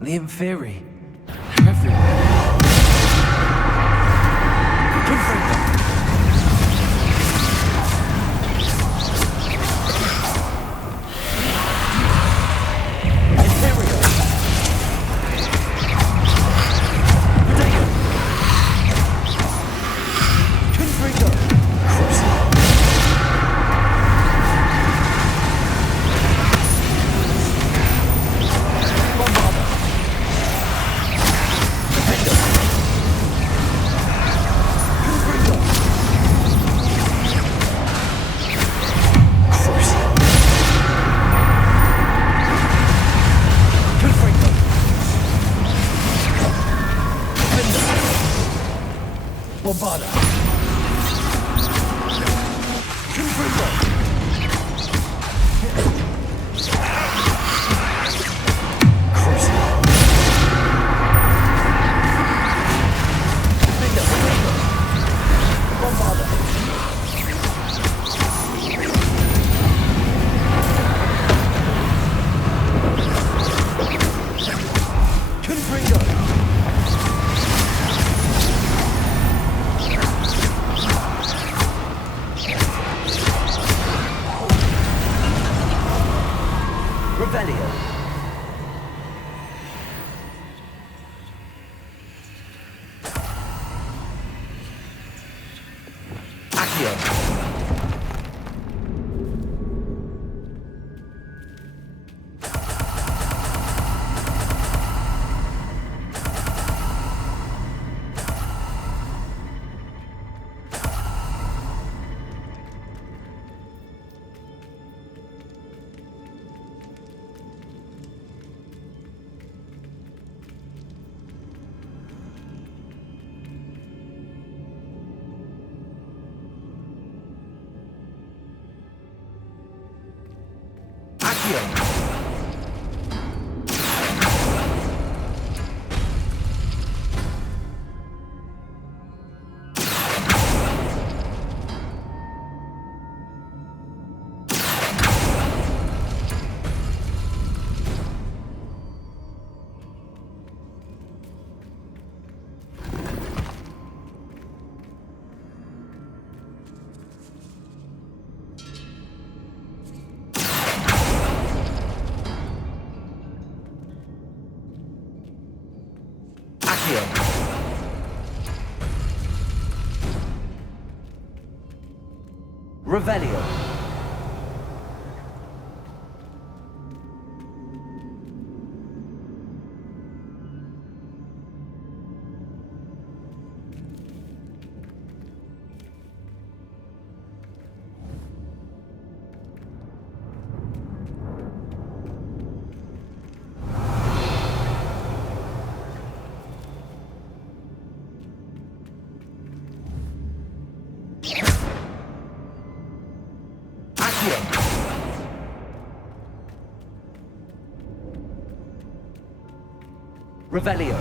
The inferi. They're everywhere. Confront them. Imperial. Potato. Confringo. Crucible. Bombarda. Defender. Confringo. Crucible. Confringo. Defender. Bombarda. Confringo. Crucible. Defender. Bombarda. Confringo. Revelio. Accio. Accio. Accio. Revelio. Accio. Revelio.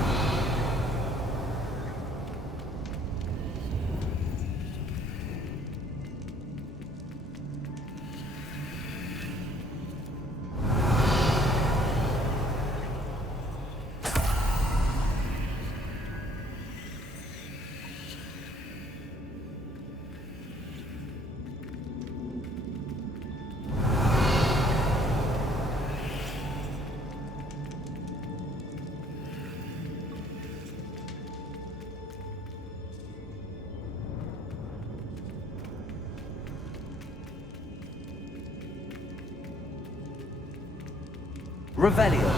Revelio.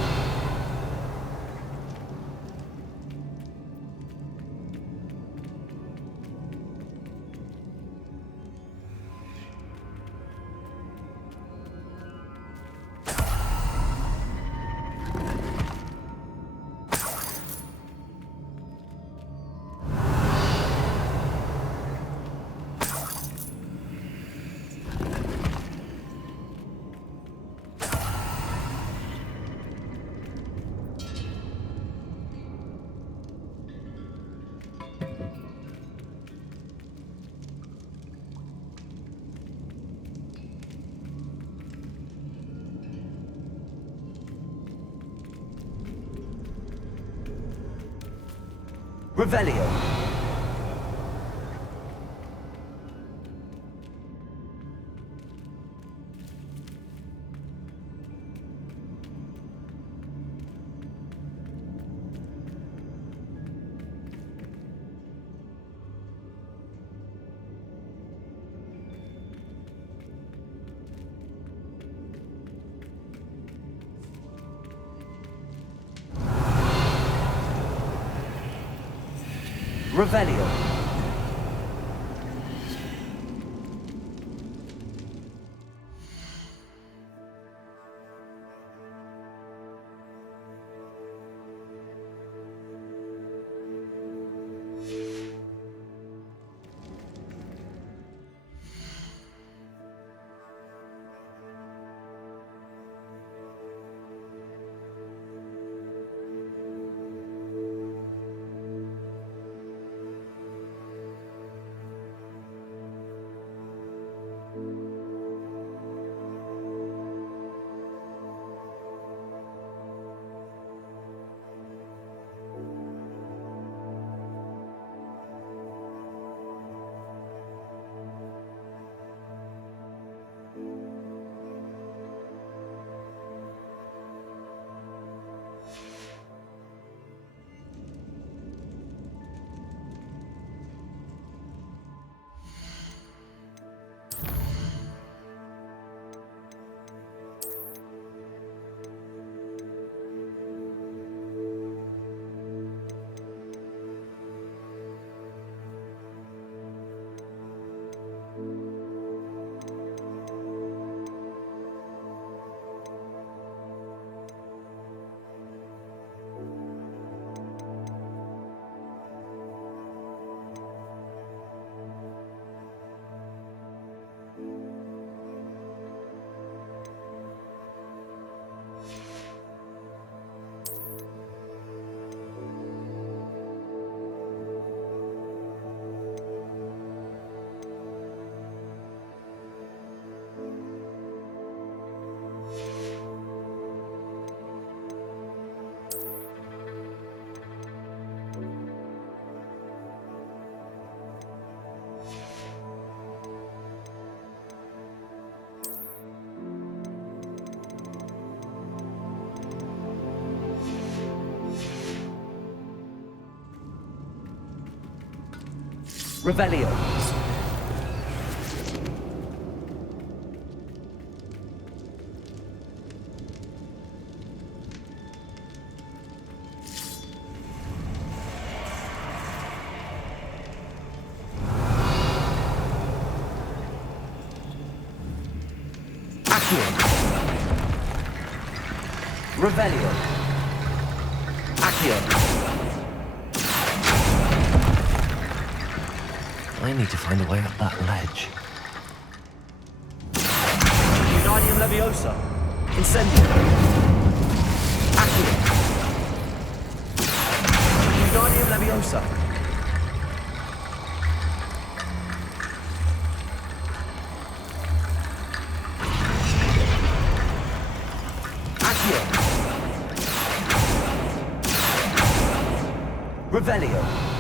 Revelio. Revelio. Revelio. Accio. Revelio. Accio. I need to find a way up that ledge. Unidium Leviosa. Incendio. Accio. Unidium Leviosa. Accio. Revelio.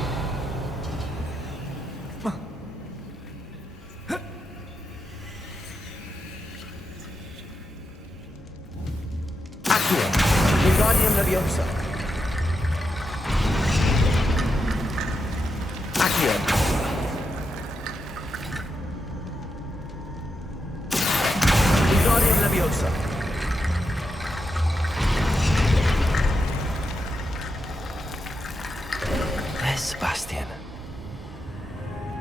Wingardium Leviosa. Accio. Wingardium Leviosa. There's Sebastian.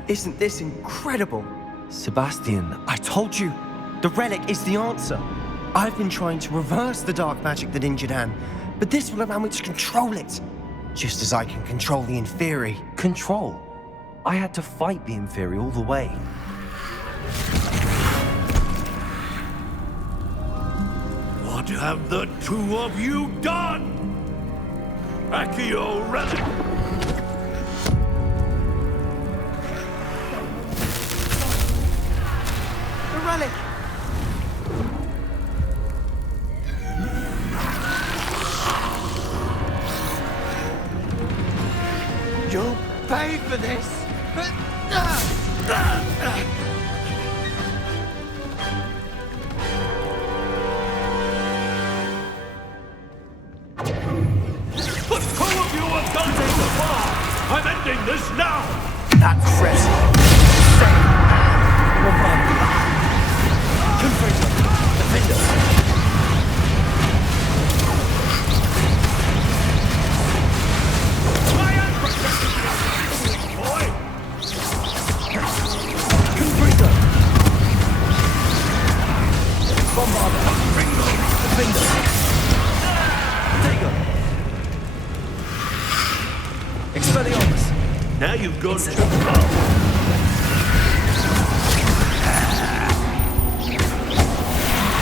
Isn't this incredible? Sebastian, I told you, the relic is the answer. I've been trying to reverse the dark magic that injured Anne, but this will allow me to control it. Just as I can control the Inferi. control. I had to fight the Inferi all the way. What have the two of you done? Accio relic! The relic! You're for this. But who of you have gone too far? I'm ending this now! That's crazy. Second hand. Confringo. Defender. I am protecting you, boy! Confringo. Bombarder. Defender. Potato. Expelliarmus. Now you've gone too far.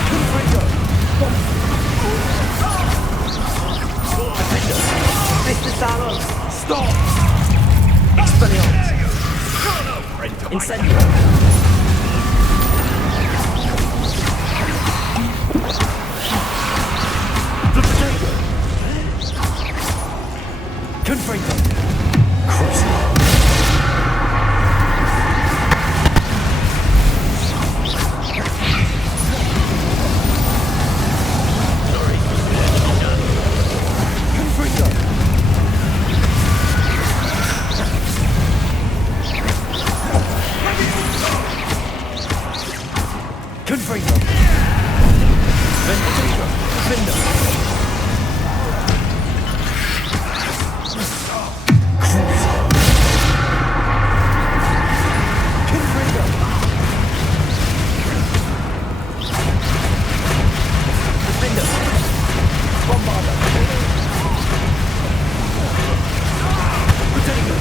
Confringo. Defender. Mr. Salos. Stop. Expelliarmus. You're no friend to my Incendio. The potato. Confringo. Crucible. Confringo. Confringo. Ventigator. Defender. Confringo. Defender. Bombarder. Potato.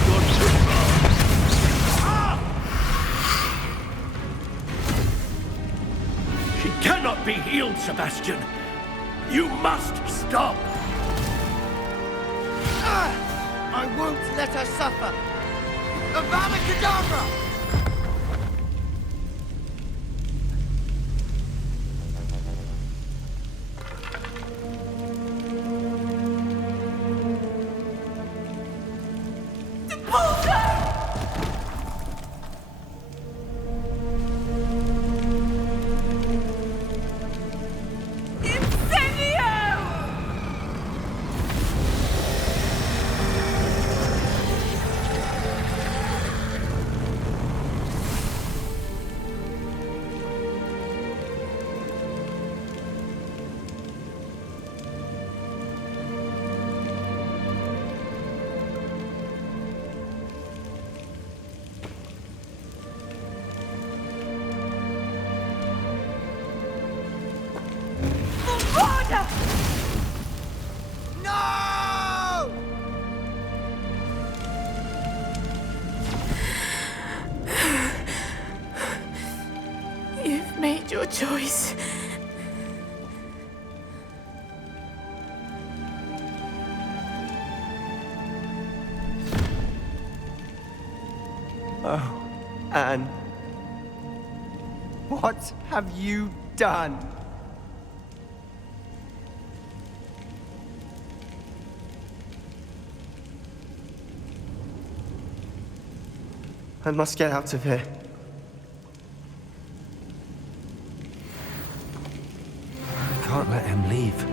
She cannot be healed, Sebastian. You must stop. I won't let her suffer. Avada Kedavra! No! You've made your choice. Oh, Anne. What have you done? I must get out of here. I can't let him leave.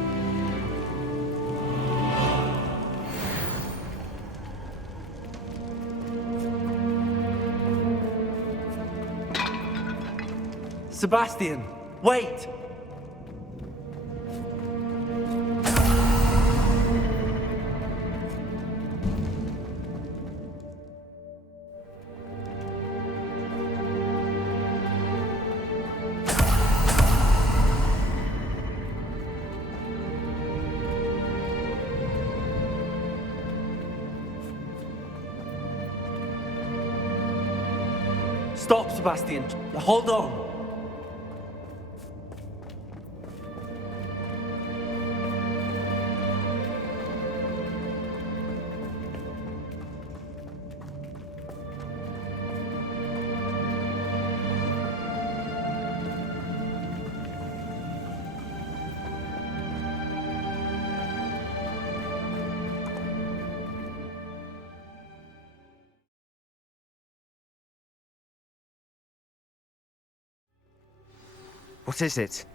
Sebastian, wait! Stop, Sebastian. Hold on. What is it?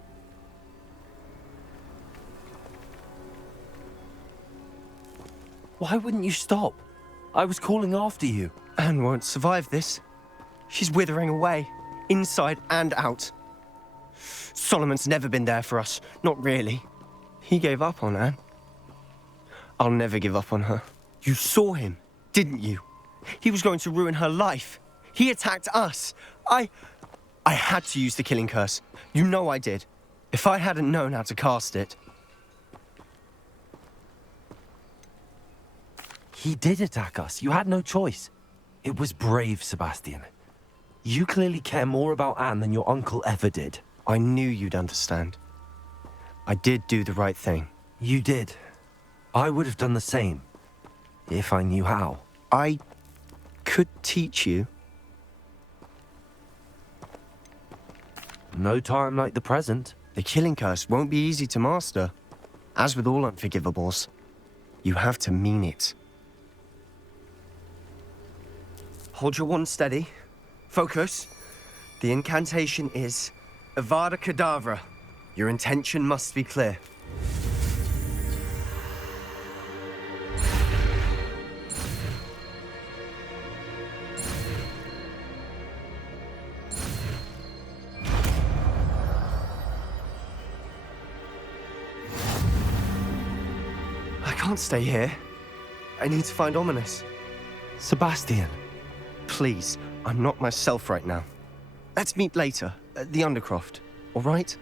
Why wouldn't you stop? I was calling after you. Anne won't survive this. She's withering away, inside and out. Solomon's never been there for us, not really. He gave up on Anne. I'll never give up on her. You saw him, didn't you? He was going to ruin her life. He attacked us. I had to use the killing curse. You know I did. If I hadn't known how to cast it... He did attack us. You had no choice. It was brave, Sebastian. You clearly care more about Anne than your uncle ever did. I knew you'd understand. I did do the right thing. You did. I would have done the same, if I knew how. I could teach you. No time like the present. The killing curse won't be easy to master. As with all unforgivables, you have to mean it. Hold your wand steady. Focus. The incantation is Avada Kedavra. Your intention must be clear. I can't stay here. I need to find Ominous. Sebastian. Please, I'm not myself right now. Let's meet later, at the Undercroft, all right?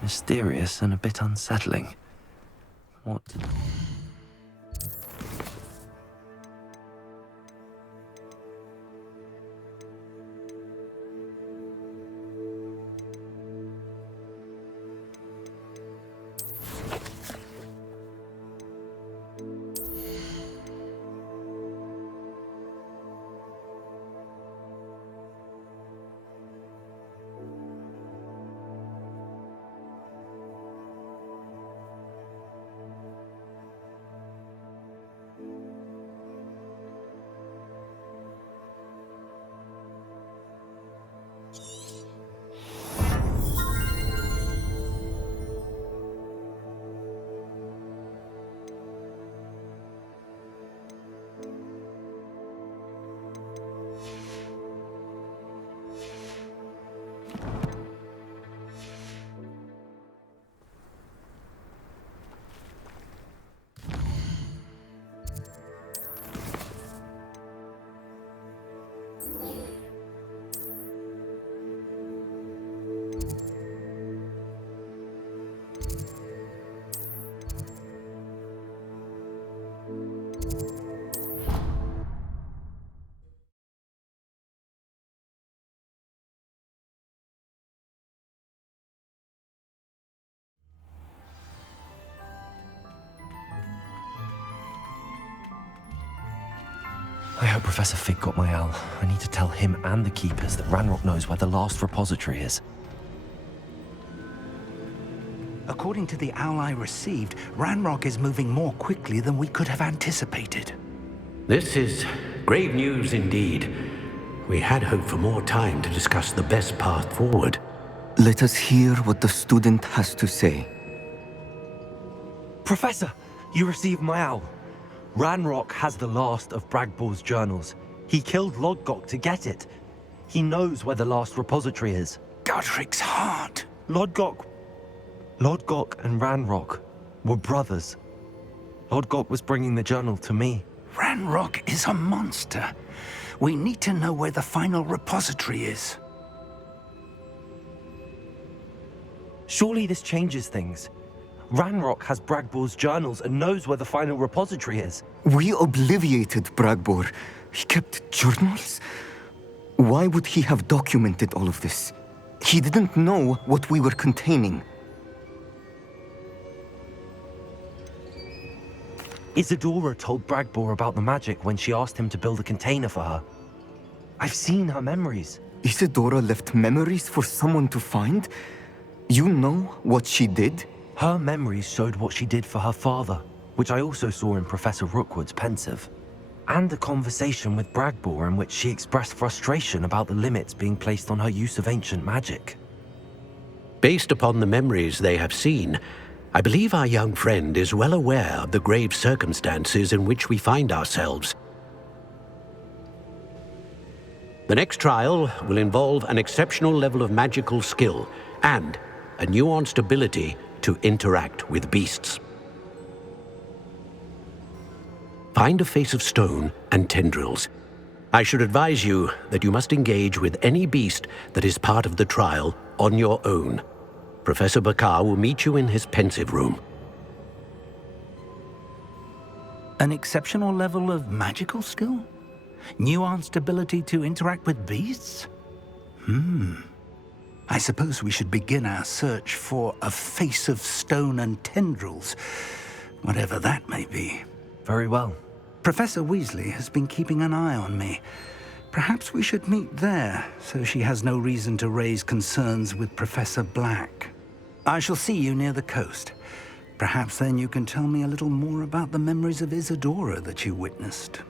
Mysterious and a bit unsettling. What? I hope Professor Fig got my owl. I need to tell him and the Keepers that Ranrock knows where the last repository is. According to the owl I received, Ranrock is moving more quickly than we could have anticipated. This is grave news indeed. We had hoped for more time to discuss the best path forward. Let us hear what the student has to say. Professor, you received my owl. Ranrock has the last of Bragbor's journals. He killed Lodgok to get it. He knows where the last repository is. Godric's heart. Lodgok and Ranrock were brothers. Lodgok was bringing the journal to me. Ranrock is a monster. We need to know where the final repository is. Surely this changes things. Ranrock has Bragbor's journals and knows where the final repository is. We obliviated Bragbor. He kept journals? Why would he have documented all of this? He didn't know what we were containing. Isadora told Bragbor about the magic when she asked him to build a container for her. I've seen her memories. Isadora left memories for someone to find? You know what she did? Her memories showed what she did for her father, which I also saw in Professor Rookwood's pensive. And a conversation with Bragbor in which she expressed frustration about the limits being placed on her use of ancient magic. Based upon the memories they have seen, I believe our young friend is well aware of the grave circumstances in which we find ourselves. The next trial will involve an exceptional level of magical skill and a nuanced ability to interact with beasts. Find a face of stone and tendrils. I should advise you that you must engage with any beast that is part of the trial on your own. Professor Bakar will meet you in his pensive room. An exceptional level of magical skill? Nuanced ability to interact with beasts? I suppose we should begin our search for a face of stone and tendrils, whatever that may be. Very well. Professor Weasley has been keeping an eye on me. Perhaps we should meet there, so she has no reason to raise concerns with Professor Black. I shall see you near the coast. Perhaps then you can tell me a little more about the memories of Isadora that you witnessed.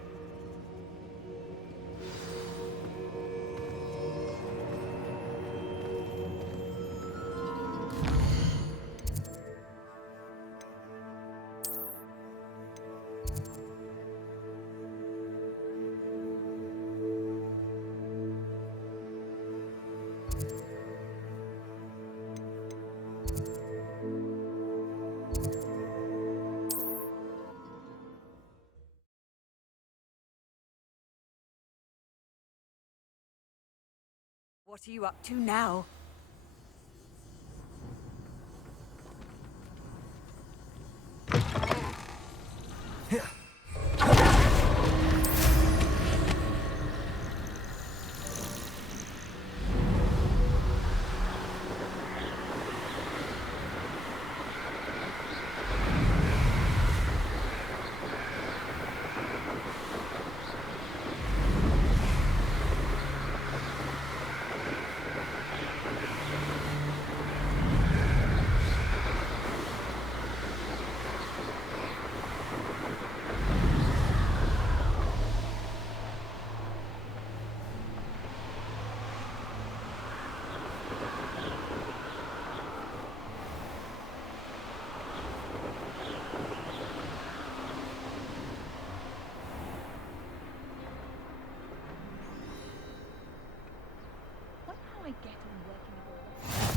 What are you up to now?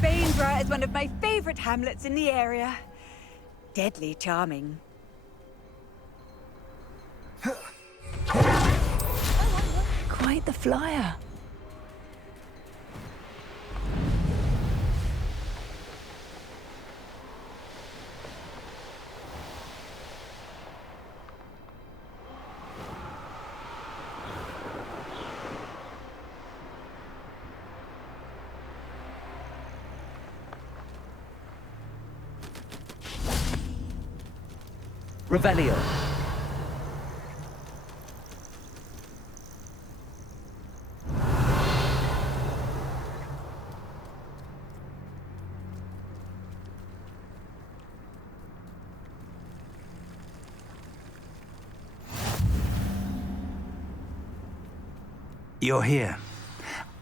Bainborough is one of my favorite hamlets in the area. Deadly charming. Quite the flyer. Revelio. You're here.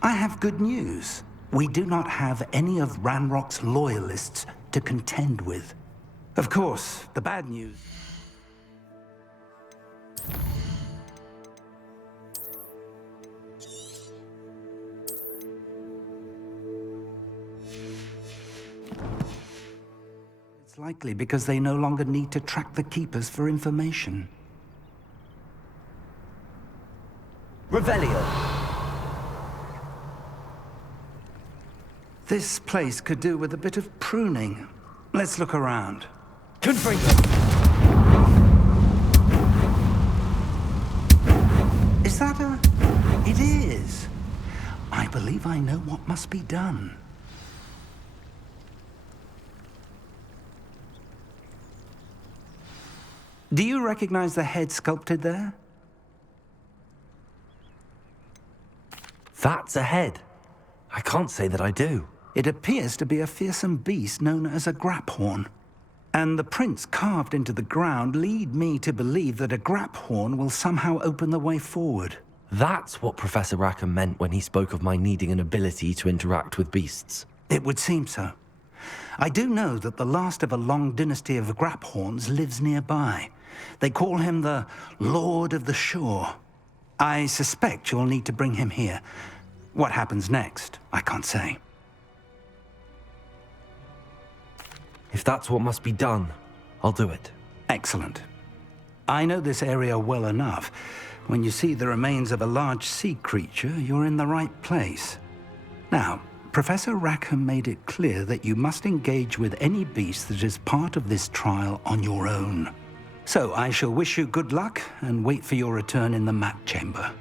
I have good news. We do not have any of Ranrock's loyalists to contend with. Of course, the bad news... It's likely because they no longer need to track the Keepers for information. Revelio. This place could do with a bit of pruning. Let's look around. Confringo! Is that a... It is. I believe I know what must be done. Do you recognize the head sculpted there? That's a head. I can't say that I do. It appears to be a fearsome beast known as a graphorn. And the prints carved into the ground lead me to believe that a graphorn will somehow open the way forward. That's what Professor Rackham meant when he spoke of my needing an ability to interact with beasts. It would seem so. I do know that the last of a long dynasty of graphorns lives nearby. They call him the Lord of the Shore. I suspect you'll need to bring him here. What happens next, I can't say. If that's what must be done, I'll do it. Excellent. I know this area well enough. When you see the remains of a large sea creature, you're in the right place. Now, Professor Rackham made it clear that you must engage with any beast that is part of this trial on your own. So I shall wish you good luck and wait for your return in the map chamber.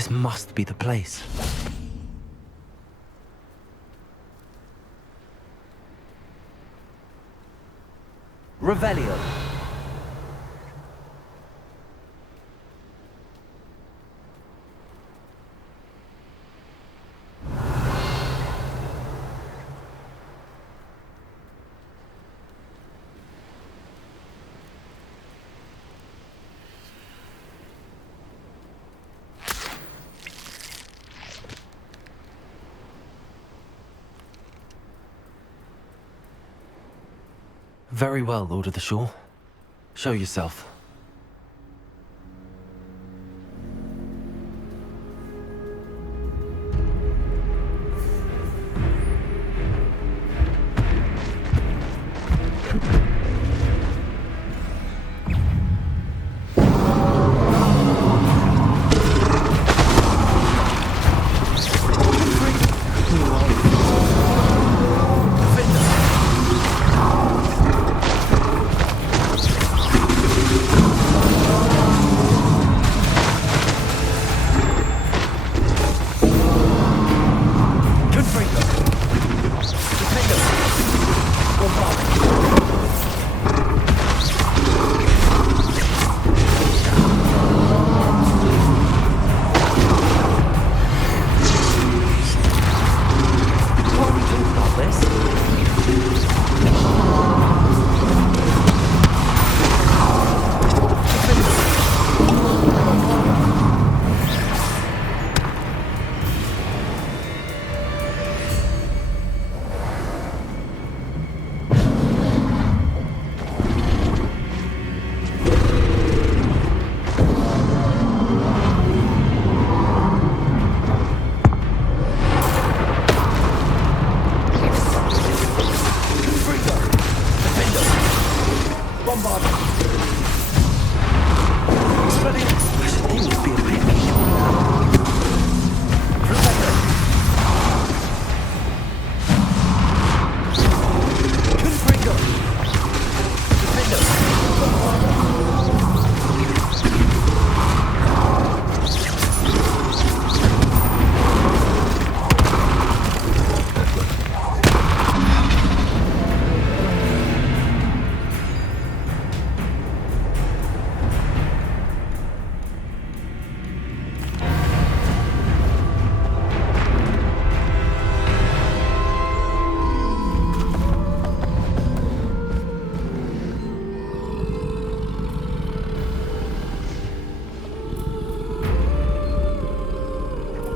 This must be the place. Revelio. Very well, Lord of the Shore. Show yourself.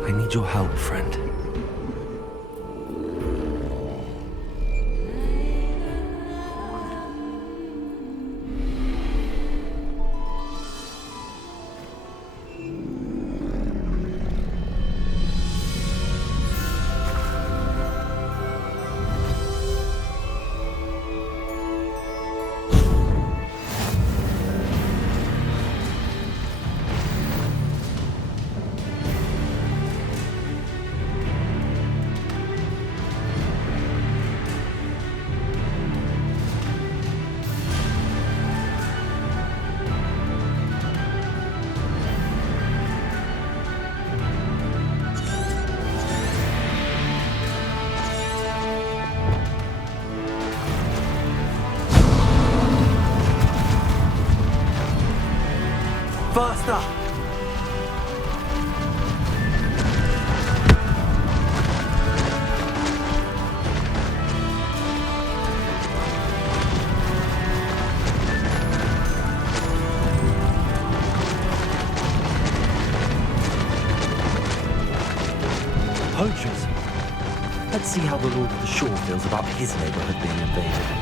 I need your help, friend. Faster! Poachers. Let's see how the Lord of the Shore feels about his neighborhood being invaded.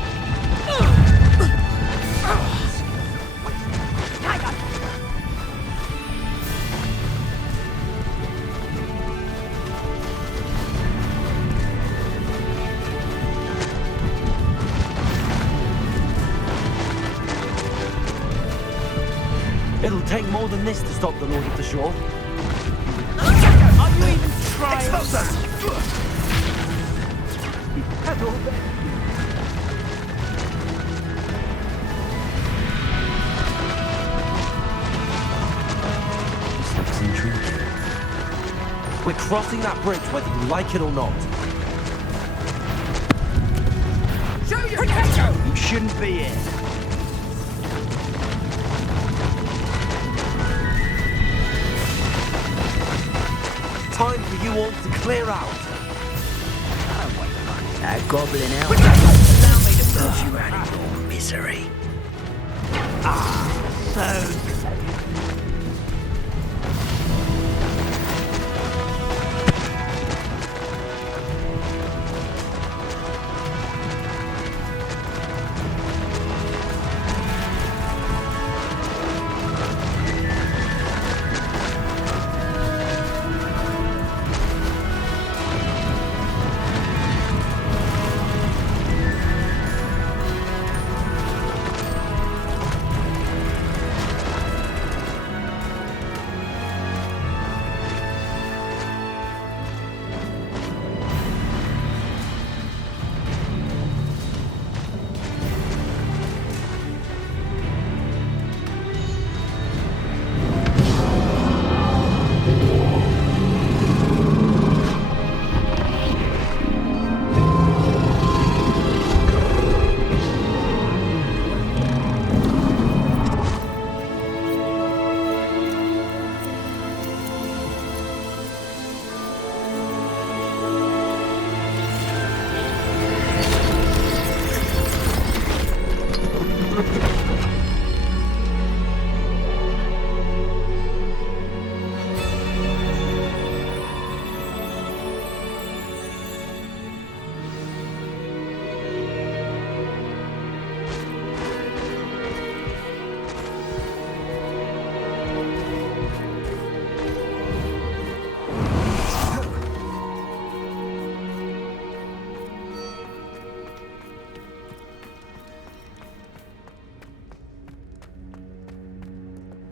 It'll take more than this to stop the Lord of the Shore. Are you even trying? This looks intriguing. We're crossing that bridge whether you like it or not. Show your protector! You shouldn't be here. Time for you all to clear out. That goblin out. Allow me to put you out of your misery. So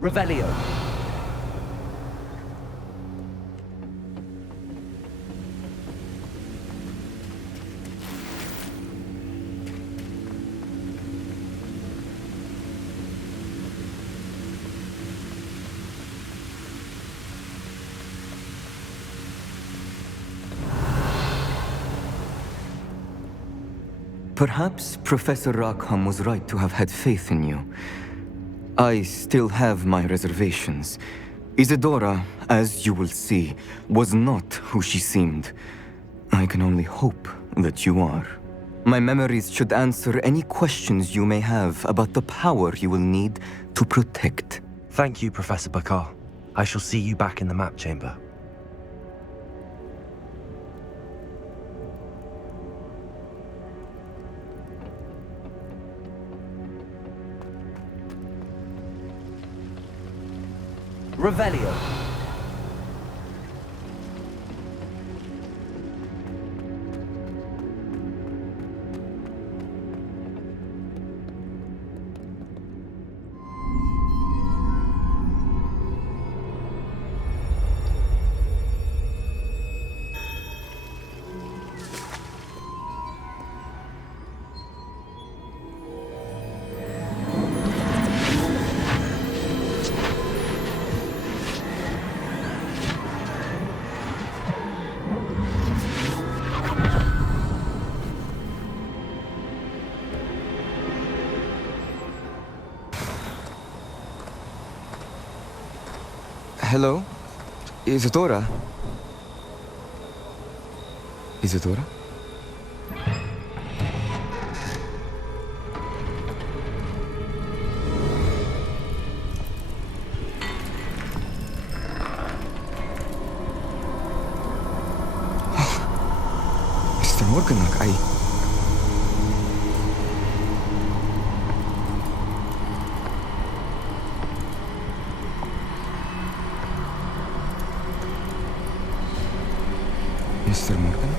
Revelio. Perhaps Professor Rackham was right to have had faith in you. I still have my reservations. Isadora, as you will see, was not who she seemed. I can only hope that you are. My memories should answer any questions you may have about the power you will need to protect. Thank you, Professor Bakar. I shall see you back in the map chamber. Revelio. Hello? Isadora? Isadora? Mr. Morganach, Mr. Morgan?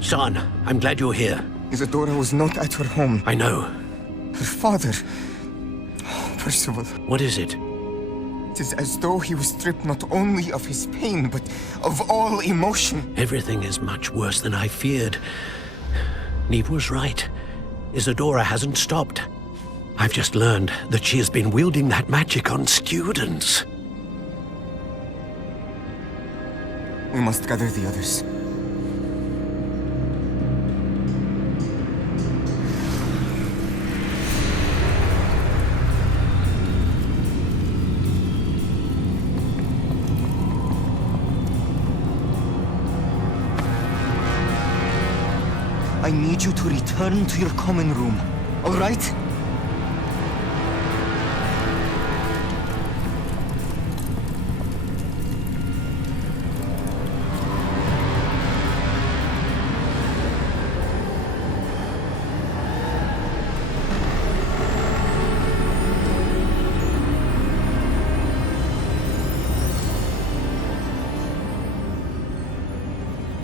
Son, I'm glad you're here. Isadora was not at her home. I know. Her father... Oh, Percival. What is it? It is as though he was stripped not only of his pain, but of all emotion. Everything is much worse than I feared. Neve was right. Isadora hasn't stopped. I've just learned that she has been wielding that magic on students. We must gather the others. I need you to return to your common room, all right?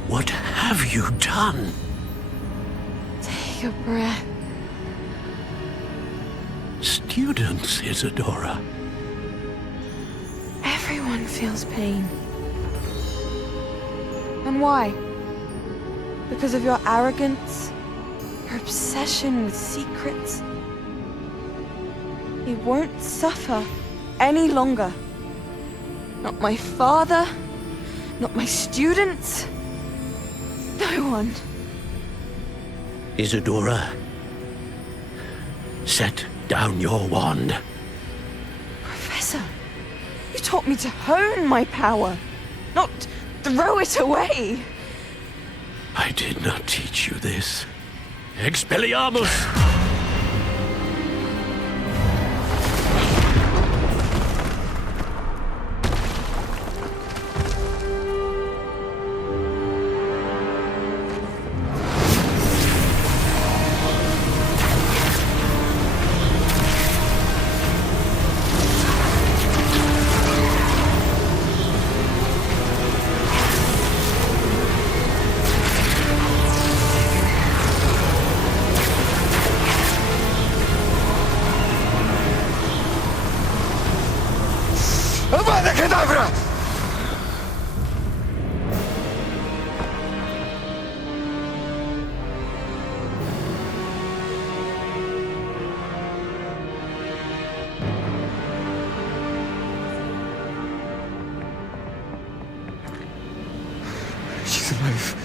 What have you done? Take a breath. Students, Isadora. Everyone feels pain. And why? Because of your arrogance? Your obsession with secrets? He won't suffer any longer. Not my father, not my students, no one. Isadora, set down your wand. Professor, you taught me to hone my power, not throw it away. I did not teach you this. Expelliarmus! Avada Kedavra! She's alive.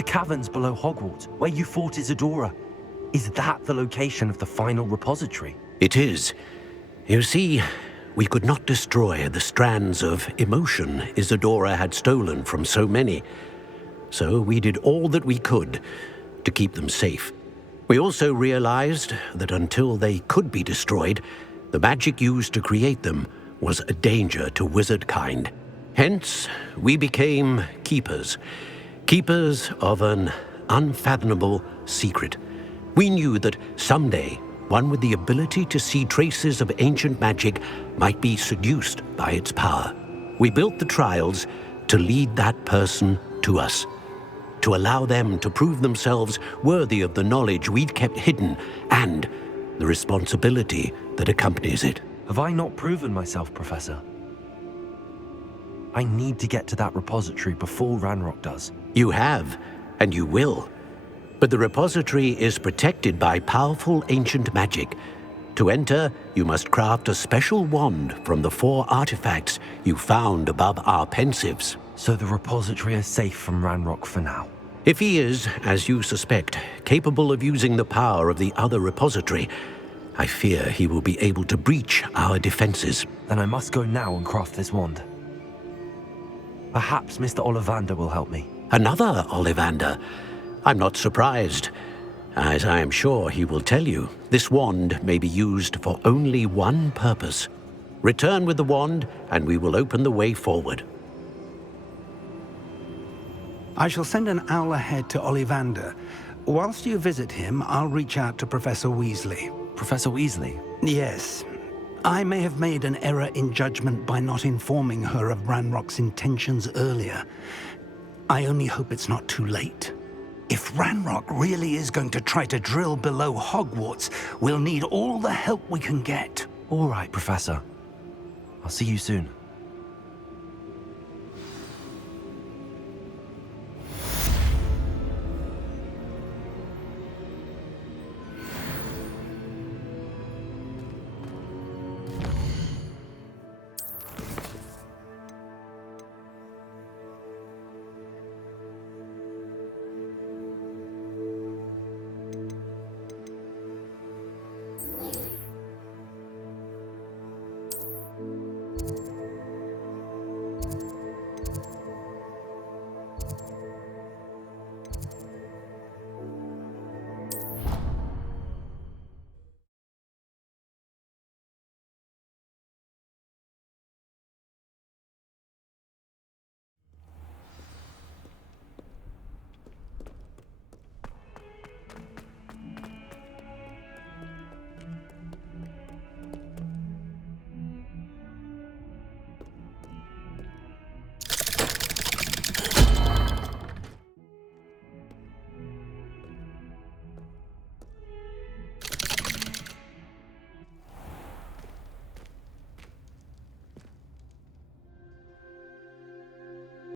The caverns below Hogwarts, where you fought Isadora. Is that the location of the final repository? It is. You see, we could not destroy the strands of emotion Isadora had stolen from so many. So we did all that we could to keep them safe. We also realized that until they could be destroyed, the magic used to create them was a danger to wizard kind. Hence, we became keepers. Keepers of an unfathomable secret. We knew that someday, one with the ability to see traces of ancient magic might be seduced by its power. We built the trials to lead that person to us, to allow them to prove themselves worthy of the knowledge we'd kept hidden and the responsibility that accompanies it. Have I not proven myself, Professor? I need to get to that repository before Ranrock does. You have, and you will. But the repository is protected by powerful ancient magic. To enter, you must craft a special wand from the 4 artifacts you found above our pensives. So the repository is safe from Ranrock for now. If he is, as you suspect, capable of using the power of the other repository, I fear he will be able to breach our defenses. Then I must go now and craft this wand. Perhaps Mr. Ollivander will help me. Another Ollivander? I'm not surprised. As I am sure he will tell you, this wand may be used for only one purpose. Return with the wand, and we will open the way forward. I shall send an owl ahead to Ollivander. Whilst you visit him, I'll reach out to Professor Weasley. Professor Weasley? Yes. I may have made an error in judgment by not informing her of Ranrock's intentions earlier. I only hope it's not too late. If Ranrock really is going to try to drill below Hogwarts, we'll need all the help we can get. All right, Professor. I'll see you soon.